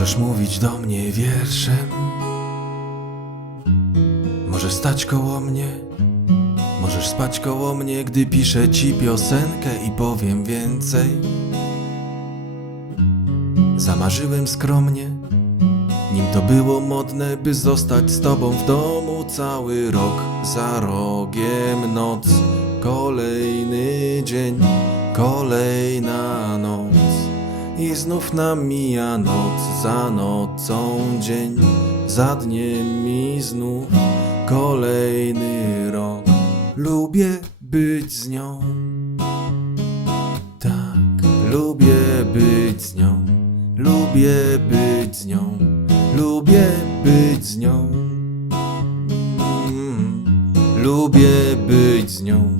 Możesz mówić do mnie wierszem, możesz stać koło mnie, możesz spać koło mnie, gdy piszę ci piosenkę i powiem więcej. Zamarzyłem skromnie, nim to było modne, by zostać z tobą w domu cały rok. Za rogiem noc, kolejny dzień, kolejna noc. I znów nam mija noc, za nocą dzień, za dniem mi znów kolejny rok. Lubię być z nią, tak, lubię być z nią, lubię być z nią, lubię być z nią. Mm, Lubię być z nią,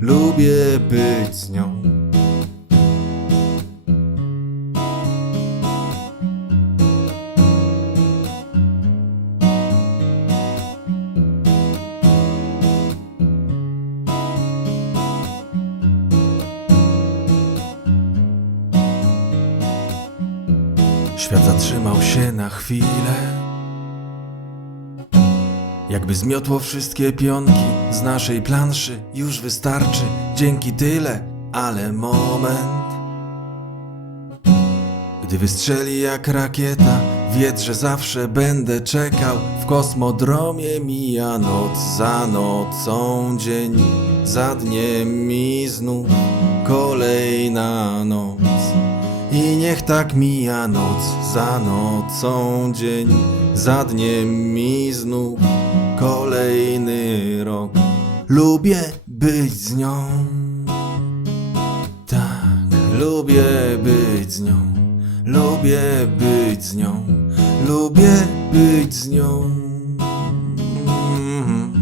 lubię być z nią. Świat zatrzymał się na chwilę. Jakby zmiotło wszystkie pionki z naszej planszy, już wystarczy, dzięki tyle, ale moment. Gdy wystrzeli jak rakieta, wiedz, że zawsze będę czekał. W kosmodromie mija noc, za nocą dzień, za dniem mi znów kolejna noc. I niech tak mija noc, za nocą dzień, za dniem mi znów kolejny rok. Lubię być z nią, tak, lubię być z nią, lubię być z nią, lubię być z nią. Mm,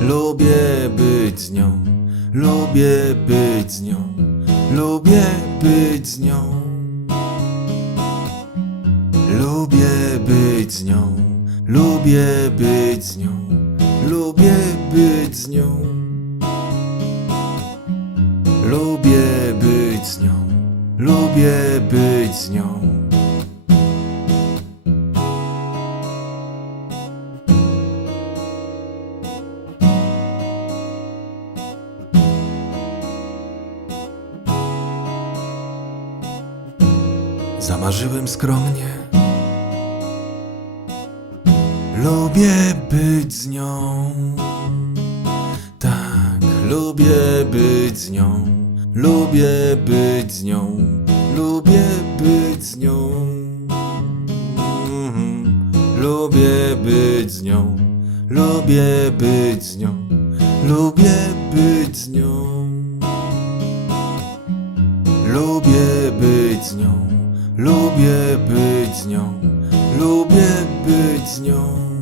Lubię być z nią, lubię być z nią, lubię być z nią. Lubię być z nią, lubię być z nią, lubię być z nią. Lubię być z nią, lubię być z nią. Zamarzyłem skromnie. Lubię być z nią. Tak, lubię być z nią. Lubię być z nią. Lubię być z nią. Lubię być z nią. Lubię być z nią. Lubię być z nią. Lubię być z nią, lubię być z nią, lubię być z nią.